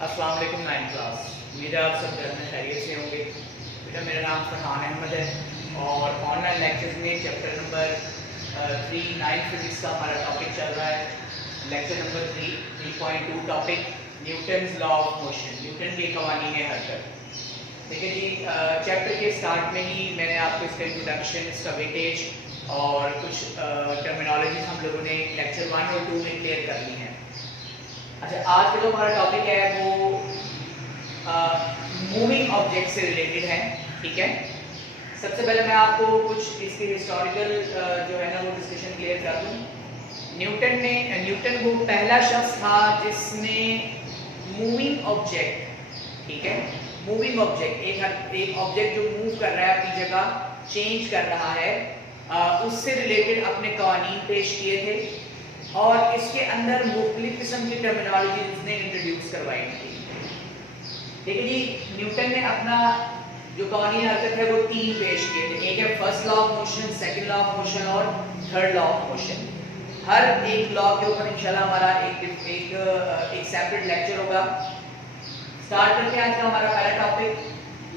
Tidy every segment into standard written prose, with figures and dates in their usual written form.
अस्सलाम वालेकुम 9th class. उम्मीद है आप सब घर में खैरियत से होंगे। बेटा मेरा नाम फरहान अहमद है और ऑनलाइन लेक्चर्स में चैप्टर नंबर 3 9 फिजिक्स का हमारा टॉपिक चल रहा है। Lecture number 3.2 topic Newton's law of motion, Newton के कवानीन हरकत। देखिए जी, चैप्टर के स्टार्ट में ही मैंने आपको इसका इंट्रोडक्शन, इसका वेटेज और कुछ टर्मिनोलॉजी हम लोगों ने लेक्चर 1 और 2 में क्लियर कर ली है। अच्छा, आज का जो हमारा टॉपिक है वो मूविंग ऑब्जेक्ट से रिलेटेड है। ठीक है, सबसे पहले मैं आपको कुछ इसके हिस्टोरिकल जो है ना वो डिस्कशन क्लियर कर दूं। न्यूटन वो पहला शख्स था जिसने मूविंग ऑब्जेक्ट, ठीक है, मूविंग ऑब्जेक्ट, एक ऑब्जेक्ट जो मूव कर रहा है, अपनी जगह चेंज कर रहा है, उससे रिलेटेड अपने कवानीन पेश किए थे और इसके अंदर मुख्तलिफ किस्म की टर्मिनोलॉजी उसने इंट्रोड्यूस करवाई थी। देखिए जी, न्यूटन ने अपना जो कवानीन हरकत है वो 3 पेश किए थे। एक है first law of motion, second law of motion और थर्ड लॉ ऑफ मोशन। हर एक लॉ के ऊपर इंशाल्लाह हमारा एक सेपरेट लेक्चर होगा। स्टार्ट करते हैं आज का हमारा पहला topic,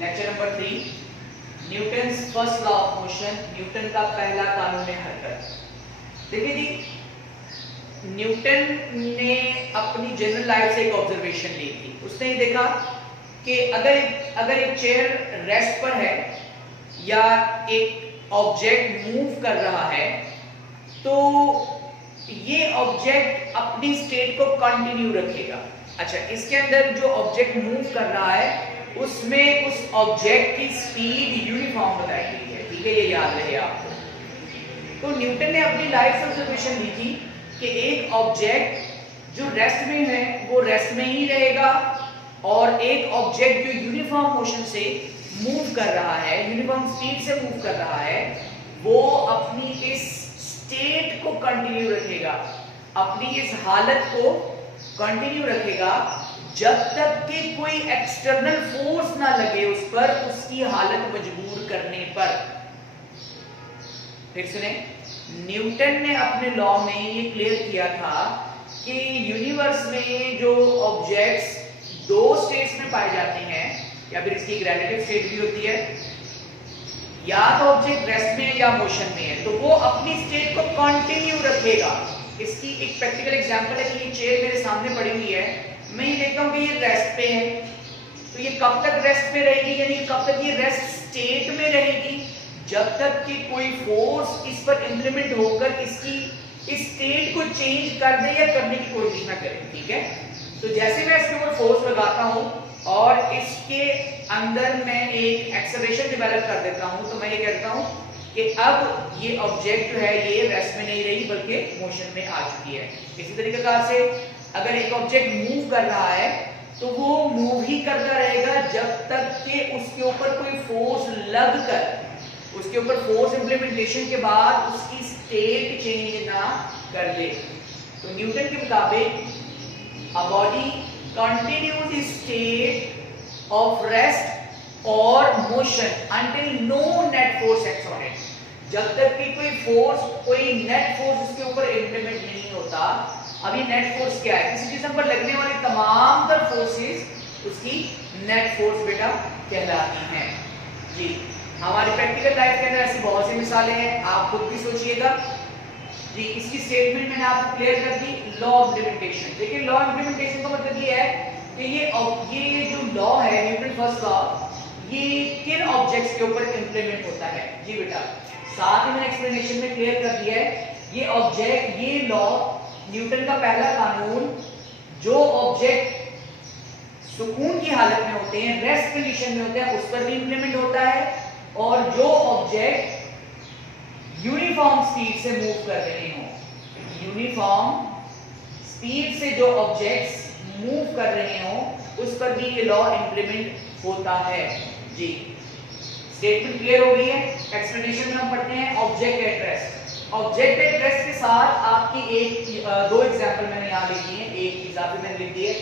lecture number 3, Newton's first law of motion, Newton का पहला कानून हरकत। देखिए जी, न्यूटन ने अपनी जनरल लाइफ से एक ऑब्जर्वेशन ली थी। उसने ये देखा कि अगर एक चेयर रेस्ट पर है या एक ऑब्जेक्ट मूव कर रहा है तो ये ऑब्जेक्ट अपनी स्टेट को कंटिन्यू रखेगा। अच्छा, इसके अंदर जो ऑब्जेक्ट मूव कर रहा है उसमें उस ऑब्जेक्ट की स्पीड यूनिफॉर्म बताई गई है। ठीक है, ये याद रहे आपको। तो न्यूटन ने अपनी लाइफ से ऑब्जर्वेशन ली थी कि एक ऑब्जेक्ट जो रेस्ट में है वो रेस्ट में ही रहेगा और एक ऑब्जेक्ट जो यूनिफॉर्म मोशन से मूव कर रहा है, यूनिफॉर्म स्पीड से मूव कर रहा है, वो अपनी इस स्टेट को कंटिन्यू रखेगा, अपनी इस हालत को कंटिन्यू रखेगा जब तक कि कोई एक्सटर्नल फोर्स ना लगे उस पर, उसकी हालत मजबूर करने पर। फिर सुने, न्यूटन ने अपने लॉ में ये क्लियर किया था कि यूनिवर्स में जो ऑब्जेक्ट्स 2 स्टेट्स में पाए जाते हैं, या फिर इसकी एक रिलेटिव स्टेट भी होती है, या तो ऑब्जेक्ट रेस्ट में है या मोशन में है, तो वो अपनी स्टेट को कंटिन्यू रखेगा। इसकी एक प्रैक्टिकल एग्जांपल है कि ये चेयर मेरे सामने पड़ी हुई है, मैं ये देखता हूँ कि ये रेस्ट पे है, तो ये कब तक रेस्ट पे रहेगी, यानी कब तक ये रेस्ट स्टेट में रहेगी, जब तक कि कोई फोर्स इस पर इंप्लीमेंट होकर इसकी इस स्टेट को चेंज कर दे या करने की कोशिश ना करे। ठीक है, तो जैसे मैं इसके ऊपर फोर्स लगाता हूं और इसके अंदर मैं एक एक्सेलरेशन डेवलप कर देता हूं, तो मैं ये कहता हूं कि अब ये ऑब्जेक्ट जो है ये रेस्ट में नहीं रही बल्कि मोशन में आ चुकी है। इसी तरीके से अगर एक ऑब्जेक्ट मूव कर रहा है तो वो मूव ही करता रहेगा जब तक कि उसके ऊपर कोई फोर्स लगकर, उसके ऊपर फोर्स इंप्लीमेंटेशन के बाद उसकी स्टेट चेंज ना कर दे। तो न्यूटन के मुताबिक a body continues its state of rest और motion until no net force acts on it. जब तक कि कोई फोर्स, कोई नेट फोर्स उसके ऊपर इंप्लीमेंट नहीं होता। अब ये नेट फोर्स क्या है? किसी जिस्म पर लगने वाली तमाम तर फोर्सेस उसकी नेट फोर्स बेटा कहलाती हैं। जी, हमारी प्रैक्टिकल लाइफ के अंदर ऐसी बहुत सी मिसालें हैं, आप खुद भी सोचिएगा। जी, इसकी स्टेटमेंट मैंने आपको क्लियर कर दी, लॉ ऑफ इम्प्लीमेंटेशन। देखिए, लॉ ऑफ इम्प्लीमेंटेशन का मतलब ये है कि ये जो लॉ है, न्यूटन फर्स्ट लॉ, ये किन ऑब्जेक्ट्स के ऊपर इंप्लीमेंट होता है। जी बेटा, साथ ही मैंने एक्सप्लेनेशन में क्लियर कर दिया है, ये ऑब्जेक्ट, ये लॉ, न्यूटन का पहला कानून, जो ऑब्जेक्ट सुकून की हालत में होते हैं, रेस्ट कंडीशन में होते हैं, उस पर भी इंप्लीमेंट होता है, और जो ऑब्जेक्ट यूनिफॉर्म स्पीड से मूव कर रहे हो, यूनिफॉर्म स्पीड से जो ऑब्जेक्ट्स मूव कर रहे हो उस पर भी ये लॉ इंप्लीमेंट होता है। जी, स्टेटमेंट क्लियर हो गई है। एक्सप्लेनेशन में हम पढ़ते हैं object at rest. Object at rest के साथ आपकी 2 एग्जांपल मैंने यहां लिख दिए, एक इजाफी मैंने लिख दिए।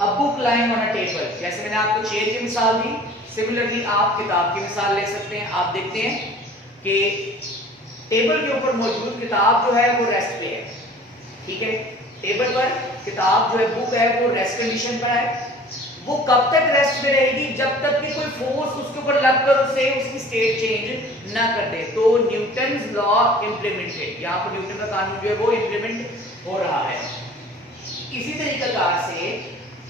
A book lying on a table, जैसे मैंने आपको चेयर की मिसाल दी, सिमिलरली आप किताब की मिसाल ले सकते हैं। आप देखते हैं कि टेबल के ऊपर मौजूद किताब जो है वो रेस्ट पे है। ठीक है, टेबल पर किताब जो है, बुक है, वो रेस्ट कंडीशन पर है। वो कब तक रेस्ट में रहेगी, जब तक कि कोई फोर्स उसके ऊपर लगकर उसे उसकी स्टेट चेंज ना कर दे। तो न्यूटन्स लॉ इंप्लीमेंटेड, यहाँ पर न्यूटन का कानून जो है वो इंप्लीमेंट हो रहा है। इसी तरीके से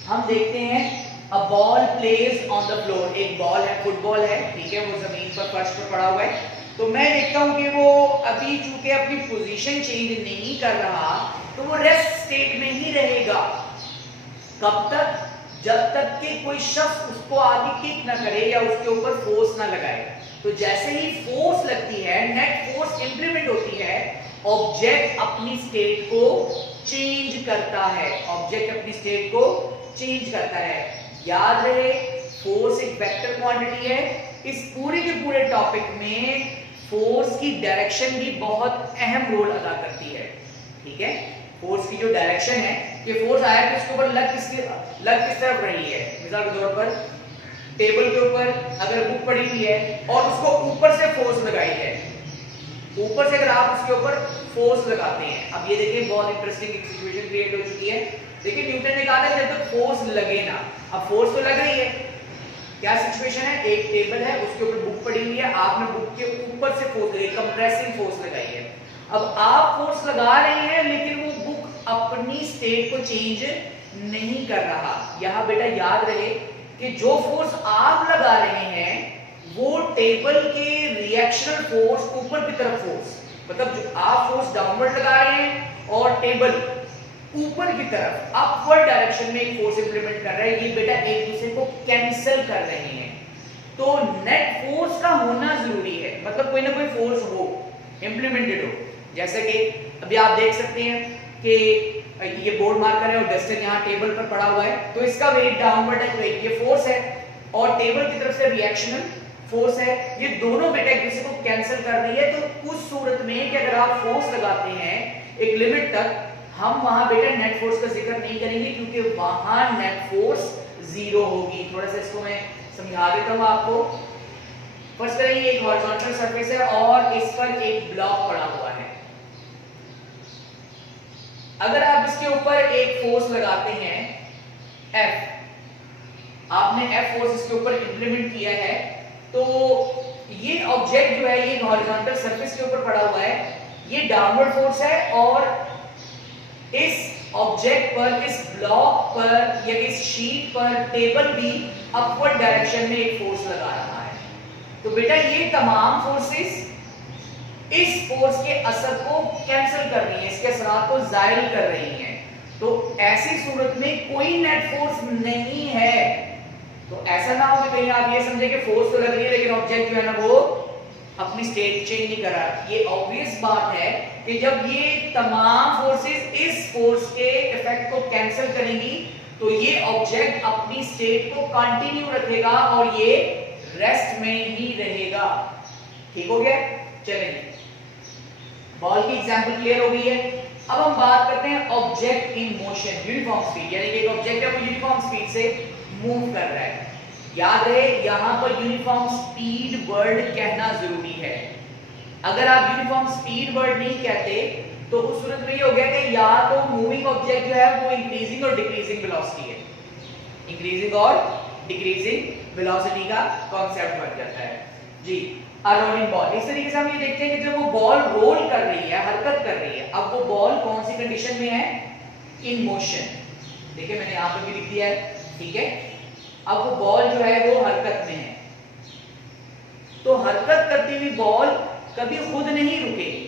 हम देखते हैं a ball place on the floor, एक बॉल है, फुटबॉल है, ठीक है, वो जमीन पर फर्श पर पड़ा हुआ है। तो मैं देखता हूं कि वो अभी चूंकि अपनी पोजीशन चेंज नहीं कर रहा, तो वो रेस्ट स्टेट में ही रहेगा। कब तक? जब तक कि कोई शख्स उसको आगे किक ना करे या उसके ऊपर फोर्स ना लगाए। तो जैसे ही फोर्स लगती है, नेट फोर्स इंप्लीमेंट होती है, ऑब्जेक्ट अपनी स्टेट को चेंज करता है, ऑब्जेक्ट अपनी स्टेट को चेंज करता है। याद रहे, फोर्स एक वेक्टर क्वांटिटी है। इस पूरे के पूरे टॉपिक में फोर्स की डायरेक्शन भी बहुत अहम रोल अदा करती है, ठीक है। फोर्स की जो डायरेक्शन है, कि फोर्स आया तो उसके ऊपर लग किस तरफ रही है। मिसाल के तौर पर टेबल के ऊपर अगर बुक पड़ी हुई है और उसको ऊपर से फोर्स लगाई है, ऊपर से अगर आप उसके ऊपर फोर्स लगाते हैं, अब ये देखिए बहुत इंटरेस्टिंग एक सिचुएशन क्रिएट हो चुकी है। देखिए न्यूटन ने कहा था जब तक फोर्स लगे ना, अब फोर्स तो लग रही है। क्या सिचुएशन है, एक टेबल है, उसके ऊपर बुक पड़ी हुई है, आपने बुक के ऊपर से फोर्स लगाई, कंप्रेसिंग फोर्स लगाई है। अब आप फोर्स लगा रहे हैं लेकिन वो बुक अपनी स्टेट को चेंज नहीं कर रहा। यहां बेटा याद रहे कि जो फोर्स आप लगा रहे हैं वो टेबल के रिएक्शनल फोर्स, ऊपर की तरफ फोर्स, मतलब जो आप फोर्स डाउनवर्ड लगा रहे हैं और टेबल ऊपर की तरफ अपवर्ड डायरेक्शन में एक फोर्स इंप्लीमेंट कर रहे हैं, ये बेटा एक दूसरे को कैंसिल कर रहे हैं। तो नेट फोर्स का होना जरूरी है, मतलब कोई ना कोई फोर्स हो, इंप्लीमेंटेड हो। जैसे कि अभी आप देख सकते हैं कि ये बोर्ड मार्कर है और डस्टर यहाँ टेबल पर पड़ा हुआ है, तो इसका वेट डाउनवर्ड है, तो एक ये फोर्स है और टेबल की तरफ से रिएक्शनल फोर्स है, ये दोनों बेटा एक दूसरे को कैंसिल कर रही है। तो उस सूरत में कि अगर आप फोर्स लगाते हैं एक लिमिट तक, हम वहां बेटा नेट फोर्स का जिक्र नहीं करेंगे क्योंकि वहां नेट फोर्स जीरो होगी। थोड़ा सा इसको मैं समझा देता हूं आपको। फर्स्ट करें, ये एक हॉरिजॉन्टल सरफेस है और इस पर एक ब्लॉक पड़ा हुआ है। अगर आप इसके ऊपर एक फोर्स लगाते हैं F, आपने F फोर्स इसके ऊपर इंप्लीमेंट किया है, तो ये ऑब्जेक्ट जो है ये हॉरिजॉन्टल सरफेस के ऊपर पड़ा हुआ है, ये डाउनवर्ड फोर्स है और इस ऑब्जेक्ट पर, इस ब्लॉक पर या इस शीट पर टेबल भी अपवर्ड डायरेक्शन में एक फोर्स लगा रहा है। तो बेटा ये तमाम फोर्सेस इस फोर्स के असर को कैंसिल कर रही है, इसके असरात को जायल कर रही हैं। तो ऐसी सूरत में कोई नेट फोर्स नहीं है। तो ऐसा ना हो कि कहीं आप ये समझे कि फोर्स तो लग रही है लेकिन ऑब्जेक्ट जो है ना वो अपनी स्टेट चेंज नहीं कर रहा। ये ऑब्वियस बात है कि जब ये तमाम फोर्सेस इस फोर्स के इफेक्ट को कैंसिल करेंगी तो ये ऑब्जेक्ट अपनी स्टेट को कंटिन्यू रखेगा और ये रेस्ट में ही रहेगा। ठीक हो गया? चलिए, बॉल की एग्जांपल क्लियर हो गई है। अब हम बात करते हैं object in motion, uniform speed, यानी कि एक ऑब्जेक्ट है वो यूनिफॉर्म स्पीड से मूव कर रहा है। याद रहे यहां पर यूनिफॉर्म स्पीड वर्ड कहना जरूरी है। अगर आप यूनिफॉर्म स्पीड वर्ड नहीं कहते तो उस सूरत में ये हो गया कि या तो मूविंग ऑब्जेक्ट जो है वो इंक्रीजिंग और डिक्रीजिंग वेलोसिटी है, इंक्रीजिंग और डिक्रीजिंग वेलोसिटी का कॉन्सेप्ट बन जाता है जी। रोलिंग बॉल, इस तरीके से हम ये देखते हैं कि जब वो बॉल रोल कर रही है, हरकत कर रही है, अब वो बॉल कौन सी कंडीशन में है? In motion. देखिए मैंने यहां पर भी लिख दिया है, ठीक है। अब वो बॉल जो है वो हरकत में है, तो हरकत करती हुई बॉल कभी खुद नहीं रुकेगी।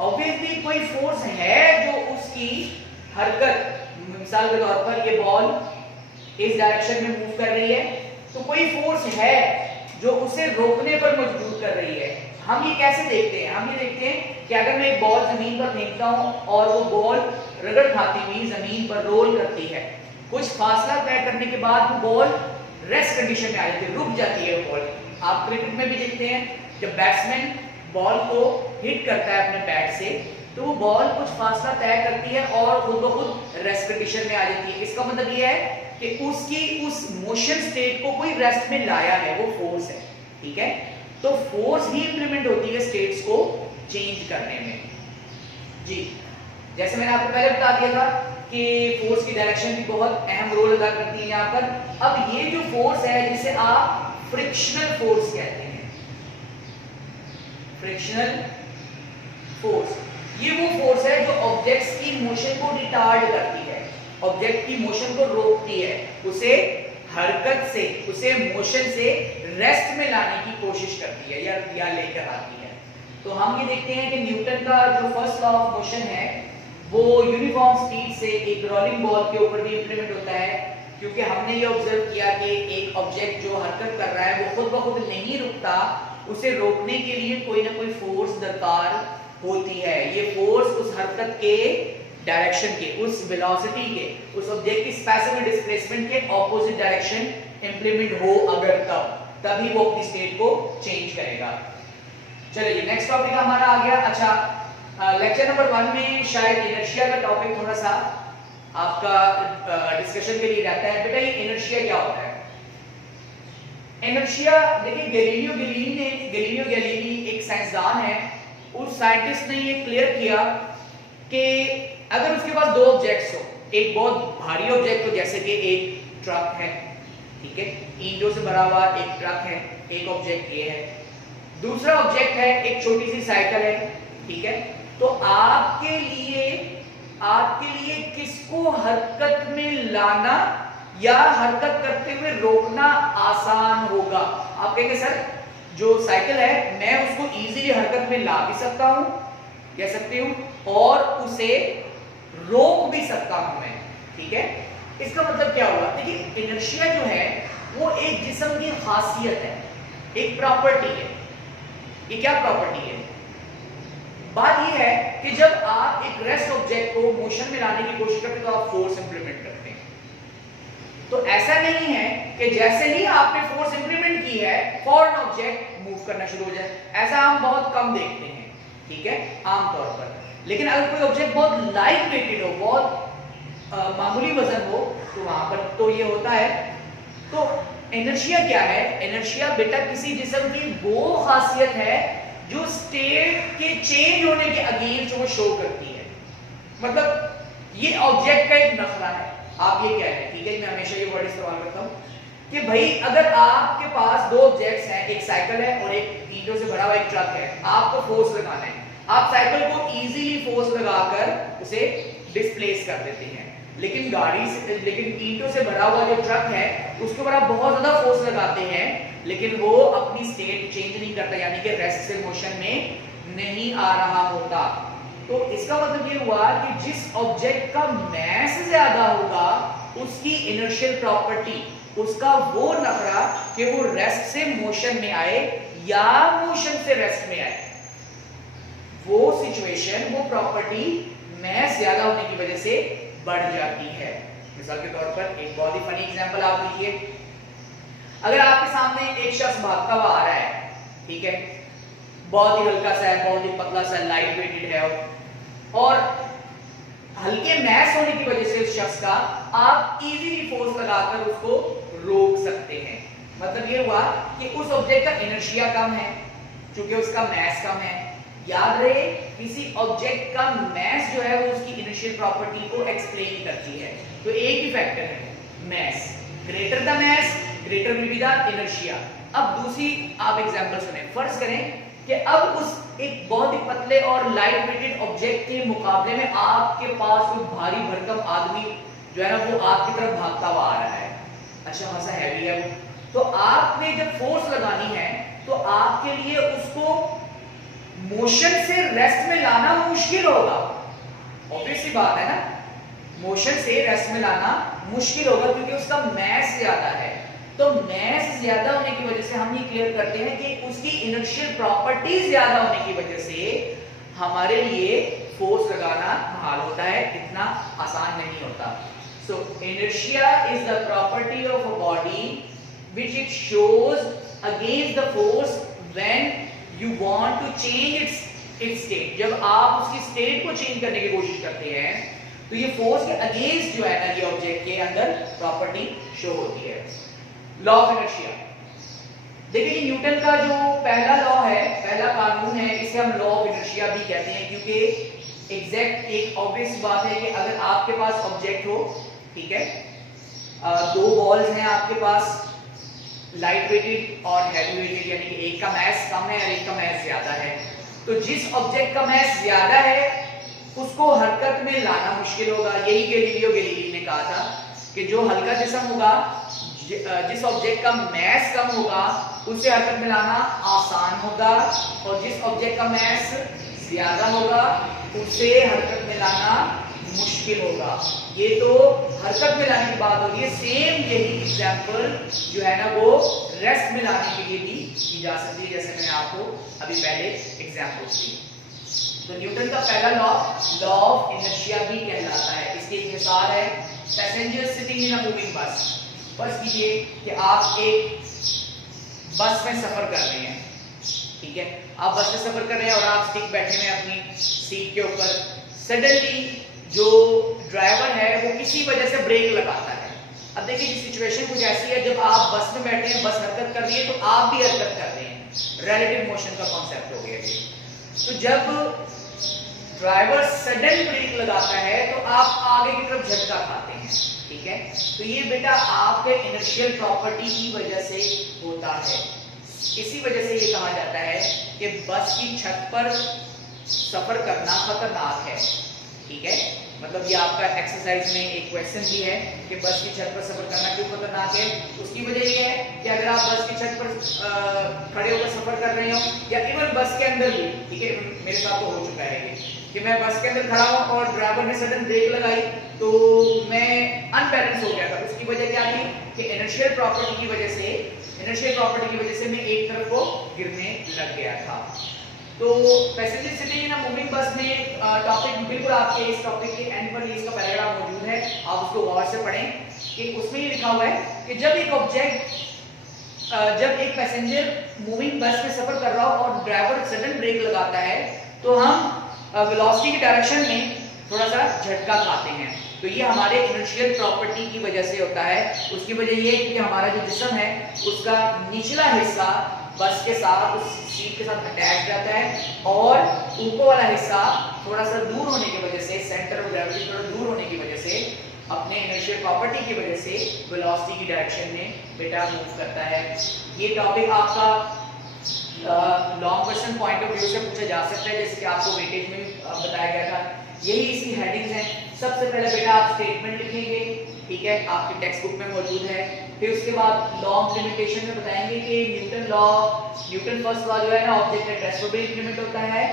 ऑब्वियसली कोई फोर्स है जो उसकी हरकत, मिसाल के तौर पर ये बॉल इस डायरेक्शन में मूव कर रही है, तो कोई फोर्स है जो उसे रोकने पर मजबूर कर रही है। हम ये कैसे देखते हैं? हम ये देखते हैं कि अगर मैं एक बॉल जमीन पर फेंकता हूं और वो बॉल रगड़ खाती हुई जमीन पर रोल करती है, कुछ फासला तय करने के बाद वो बॉल रेस्ट कंडीशन में आ जाती है, रुक जाती है वो बॉल। आप क्रिकेट में भी देखते हैं जब बैट्समैन बॉल को हिट करता है अपने बैट से, तो वो बॉल कुछ फासला तय करती है और खुद ब खुद रेस्ट कंडीशन में आ जाती है। इसका मतलब ये है कि उसकी उस मोशन स्टेट को कोई रेस्ट में लाया है, वो फोर्स है, ठीक है। तो फोर्स ही इंप्लीमेंट होती है स्टेट्स को चेंज करने में जी। जैसे मैंने आपको पहले बता दिया था कि फोर्स की डायरेक्शन भी बहुत अहम रोल अदा करती है यहाँ पर। अब ये जो फोर्स है जिसे आप फ्रिक्शनल फोर्स कहते हैं, फ्रिक्शनल फोर्स, ये वो फोर्स है जो ऑब्जेक्ट्स की मोशन को रिटार्ड करती है, ऑब्जेक्ट की मोशन को रोकती है, उसे हरकत से, उसे मोशन से रेस्ट में लाने की कोशिश करती है या लेकर आती है। तो हम ये देखते हैं कि न्यूटन का जो फर्स्ट लॉ ऑफ मोशन है वो यूनिफॉर्म स्पीड से एक रोलिंग बॉल के ऊपर भी इंप्लीमेंट होता है, क्योंकि हमने ये ऑब्जर्व किया कि एक ऑब्जेक्ट जो हरकत कर रहा है वो खुद ब खुद नहीं रुकता, उसे रोकने के लिए कोई ना कोई फोर्स दरकार होती है। ये फोर्स उस हरकत के डायरेक्शन के, उस वेलोसिटी के, उस ऑब्जेक्ट की स्पेसिफिक डिस्प्लेसमेंट के ऑपोजिट डायरेक्शन इंप्लीमेंट हो अगर तभी वो अपनी स्टेट को चेंज करेगा। चलिए नेक्स्ट टॉपिक हमारा आ गया। अच्छा, लेक्चर नंबर 1 में शायद इनर्शिया का टॉपिक थोड़ा सा आपका डिस्कशन के लिए रहता है। बेटा ये इनर्शिया क्या होता है? इनर्शिया देखिए, गैलीलियो गैलीली एक साइंसदान है, उस साइंटिस्ट ने ये क्लियर किया कि अगर उसके पास दो ऑब्जेक्ट्स हो, एक बहुत भारी ऑब्जेक्ट हो जैसे कि एक ट्रक है, ठीक है, ईंटों से भरा हुआ एक ट्रक है, एक ऑब्जेक्ट ये है, दूसरा ऑब्जेक्ट है एक छोटी सी साइकिल है, ठीक है, तो आपके लिए किसको हरकत में लाना या हरकत करते हुए रोकना आसान होगा? आप कहेंगे सर जो साइकिल है मैं उसको इजीली हरकत में ला भी सकता हूं, कह सकती हूं, और उसे रोक भी सकता हूं मैं, ठीक है। इसका मतलब क्या हुआ? देखिए इनर्शिया जो है वो एक जिस्म की खासियत है, एक प्रॉपर्टी है। ये क्या प्रॉपर्टी है? बात ये है कि जब आप एक रेस्ट ऑब्जेक्ट को मोशन में लाने की कोशिश करते हैं तो आप फोर्स इंप्लीमेंट करते हैं। तो ऐसा नहीं है कि जैसे ही आपने फोर्स इंप्लीमेंट की है फौरन ऑब्जेक्ट मूव करना शुरू हो जाए, ऐसा हम बहुत कम देखते हैं, ठीक है, आमतौर पर। लेकिन अगर कोई ऑब्जेक्ट बहुत लाइट वेटेड हो, बहुत मामूली वजन हो, तो वहां पर तो ये होता है। तो इनर्शिया क्या है? इनर्शिया बेटा किसी जिस्म की वो खासियत है जो स्टेट के चेंज होने के अगेंस्ट वो शो करती है। मतलब ये ऑब्जेक्ट का एक नखरा है, आप ये कह रहे हैं, ठीक है, मैं हमेशा ये वर्ड इस्तेमाल करता हूं कि भाई अगर आपके पास दो ऑब्जेक्ट्स हैं, एक साइकिल है और एक ईंटों से भरा हुआ एक ट्रक है, आपको फोर्स लगाना है, आप साइकिल को इजीली फोर्स लगाकर उसे डिस्प्लेस कर देते हैं, लेकिन ईंटों से भरा हुआ जो ट्रक है उसके ऊपर आप बहुत ज्यादा फोर्स लगाते हैं, लेकिन वो अपनी स्टेट चेंज नहीं करता, यानी कि रेस्ट से मोशन में नहीं आ रहा होता। तो इसका मतलब ये हुआ कि जिस ऑब्जेक्ट का मास ज्यादा होगा उसकी इनर्शियल प्रॉपर्टी, उसका वो नखरा कि वो रेस्ट से मोशन में आए या मोशन से रेस्ट में आए, वो सिचुएशन, वो प्रॉपर्टी मास ज्यादा होने की वजह से बढ़ जाती है। मिसाल के तौर पर एक बहुत ही फनी एग्जांपल आप लीजिए, अगर आपके सामने एक शख्स भागता हुआ आ रहा है, ठीक है, बहुत ही हल्का सा है, बहुत ही पतला सा, लाइट वेटेड है, और हल्के मास होने की वजह से उस शख्स का आप इजीली फोर्स लगाकर उसको रोक सकते हैं। मतलब ये हुआ कि उस ऑब्जेक्ट का इनर्शिया कम है क्योंकि उसका मास कम है। याद रहे किसी ऑब्जेक्ट का मास जो है वो उसकी इनिशियल प्रॉपर्टी को एक्सप्लेन करती है, तो एक ही फैक्टर है mass, greater the mass greater will be the inertia. अब दूसरी आप एग्जांपल सुने, फर्ज करें कि अब उस एक बहुत ही पतले और लाइट वेटेड ऑब्जेक्ट के मुकाबले में आपके पास कोई भारी भरकम आदमी जो है ना वो आपकी तरफ भागता हुआ आ रहा है, अच्छा खासा हैवी है वो, तो आपने जब फोर्स लगानी है तो आपके लिए उसको मोशन से रेस्ट में लाना मुश्किल होगा, ऑब्वियस सी बात है ना, मोशन से रेस्ट में लाना मुश्किल होगा क्योंकि उसका मास ज्यादा है। तो मास ज्यादा होने की वजह से हम ये क्लियर करते हैं कि उसकी इनर्शियल प्रॉपर्टीज ज्यादा होने की वजह से हमारे लिए फोर्स लगाना मुहाल होता है, इतना आसान नहीं होता। So inertia is the property of a body which it shows against the force when you want to change its state। जब आप उसकी स्टेट को चेंज करने की कोशिश करते हैं तो ये फोर्स के अगेंस्ट जो है ना ये ऑब्जेक्ट के अंदर प्रॉपर्टी शो होती है। लॉ ऑफ इनर्शिया, देखिए न्यूटन का जो पहला लॉ है, पहला कानून है, इसे हम लॉ ऑफ इनर्शिया भी कहते हैं क्योंकि एग्जैक्ट एक ऑब्वियस बात है कि अगर आपके पास ऑब्जेक्ट हो, ठीक है, दो बॉल्स हैं आपके पास, लाइट वेटेड और हैवी वेटेड, यानी कि एक का मास कम है और एक का मास ज्यादा है, तो जिस ऑब्जेक्ट का मास ज्यादा है उसको हरकत में लाना मुश्किल होगा। यही गैलीलियो गैलीली ने कहा था कि जो हल्का जिस्म होगा, जिस ऑब्जेक्ट का मास कम होगा, उसे हरकत में लाना आसान होगा, और जिस ऑब्जेक्ट का मास ज्यादा होगा उसे हरकत में लाना मुश्किल होगा। ये तो हरकत में लाने की बात होगी। सेम यही एग्जांपल जो है ना वो रेस्ट में लाने के लिए भी की जा सकती है, जैसे मैंने आपको अभी पहले एग्जांपल दी। तो न्यूटन का पहला लॉ ऑफ इनर्शिया भी कहलाता है। इसकी एक मिसाल है, passenger sitting in a moving बस। बस कीजिए कि आप एक बस में सफर कर रहे हैं, ठीक है, आप बस में सफर कर रहे हैं और आप ठीक बैठे हुए हैं अपनी सीट के ऊपर। सडनली जो ड्राइवर है वो किसी वजह से ब्रेक लगाता है। अब देखिए कि सिचुएशन कुछ ऐसी है, जब आप बस में बैठे हैं, बस हरकत कर रही है, तो आप भी हरकत कर रहे हैं। रिलेटिव मोशन का कॉन्सेप्ट हो गया ये। तो जब ड्राइवर सडन ब्रेक लगाता है तो आप आगे की तरफ झटका खाते हैं, ठीक है। तो ये बेटा आपके इनर्शियल प्रॉपर्टी की वजह से होता है। इसी वजह से ये कहा जाता है कि बस की छत पर सफर करना खतरनाक है, ठीक है। मतलब ये आपका एक्सरसाइज में एक क्वेश्चन भी है कि बस की छत पर सफर करना क्यों खतरनाक है। उसकी वजह ये है कि अगर आप बस की छत पर खड़े होकर सफर कर रहे हो, या इवन बस के अंदर भी, ठीक है, मेरे साथ तो हो चुका है ये कि मैं बस के अंदर खड़ा हूं और ड्राइवर ने सडन ब्रेक लगाई तो मैं अनबैलेंस हो गया था। उसकी वजह क्या थी कि इनर्शियल प्रॉपर्टी की वजह से मैं एक तरफ को गिरने लग गया था। तो passenger sitting in a moving बस में टॉपिक बिल्कुल आपके इस टॉपिक के एंड पर इसका पैराग्राफ मौजूद है, आप उसको गौर से पढ़ें कि उसमें ये लिखा हुआ है कि जब एक पैसेंजर मूविंग बस में सफर कर रहा हो और ड्राइवर सडन ब्रेक लगाता है तो हम वेलोसिटी की डायरेक्शन में थोड़ा सा झटका खाते हैं। तो ये हमारे इनर्शियल प्रॉपर्टी की वजह से होता है। उसकी वजह ये है कि हमारा जो जिस्म है उसका निचला हिस्सा बस के साथ, उस सीट के साथ अटैच रहता है, और ऊपर वाला हिस्सा थोड़ा सा दूर होने की वजह से, सेंटर ऑफ ग्रेविटी थोड़ा दूर होने की वजह से, अपने इनर्शियल प्रॉपर्टी की वजह से वेलोसिटी की डायरेक्शन में बेटा मूव करता है। ये टॉपिक आपका long question point of view से पूछा जा सकता है, जैसे कि आपको वेटेज में बताया गया था। यही इसकी हेडिंग्स हैं। सबसे पहले बेटा आप स्टेटमेंट लिखेंगे, ठीक है, आपकी टेक्स्ट बुक में मौजूद है। फिर उसके बाद लॉ ऑफ लिमिटेशन में बताएंगे कि न्यूटन फर्स्ट लॉ जो है ना, ऑब्जेक्ट एट रेस्ट पर इंप्लीमेंट होता है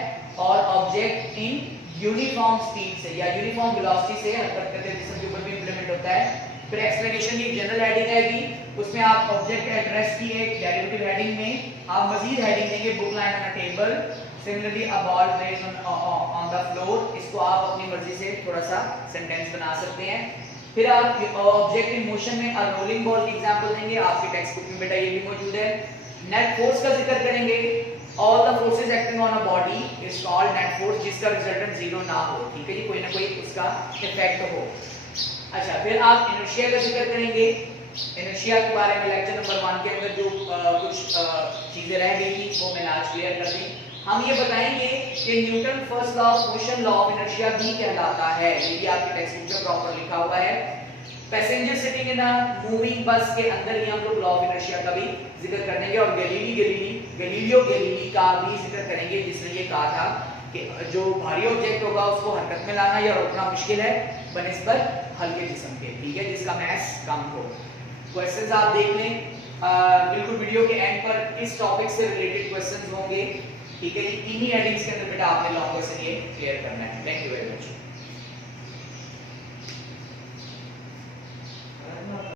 और ऑब्जेक्ट इन यूनिफॉर्म स्पीड से या यूनिफॉर्म वेलोसिटी से हरकत करते हैं जिसके ऊपर भी इंप्लीमेंट होता है। फिर एक्सप्लेनेशन की जनरल हेडिंग आएगी, उसमें आप ऑब्जेक्ट एट रेस्ट की एक डेरिवेटिव हेडिंग में आप मजीद हेडिंग देंगे, book line on a table, similarly a ball placed on the floor. इसको आप अपनी मर्जी से थोड़ा सा सेंटेंस बना सकते हैं। फिर आप ऑब्जेक्ट इन मोशन में अ रोलिंग बॉल की एग्जांपल देंगे, आपकी टेक्स्ट बुक में बेटा ये भी मौजूद है। नेट फोर्स का जिक्र करेंगे, all the forces acting on a body is called net force, जिसका रिजल्टेंट जीरो ना हो, ठीक है जी, कोई ना कोई उसका इफेक्ट हो। अच्छा, फिर आप इनर्शिया का जिक्र करेंगे। इनर्शिया के बारे में लेक्चर नंबर 1 के अंदर जो कुछ चीजें रह गई थी वो मैंने आज क्लियर कर दी। हम ये बताएंगे कि Newton first law of motion law of inertia भी कहलाता है, ये भी आपकी टेक्स्ट बुक में प्रॉपर लिखा हुआ है। Passenger sitting in a moving बस के अंदर ही हम लोग लॉ ऑफ इनर्शिया का भी जिक्र करेंगे और गैलीलियो गैलीली का भी जिक्र करेंगे, जिसने ये कहा था कि जो भारी ऑब्जेक्ट होगा उसको हरकत में लाना या रोकना मुश्किल है बनिस्बत हल्के जिस्म के, ठीक है, जिसका मास कम हो। क्वेश्चंस आप देख लें, बिल्कुल वीडियो के एंड पर इस टॉपिक से रिलेटेड क्वेश्चंस होंगे, ठीक है जी। इन्हीं हेडिंग्स के अंदर बेटा आपने लॉन्ग क्वेश्चन ये क्लियर करना है। Thank you very much.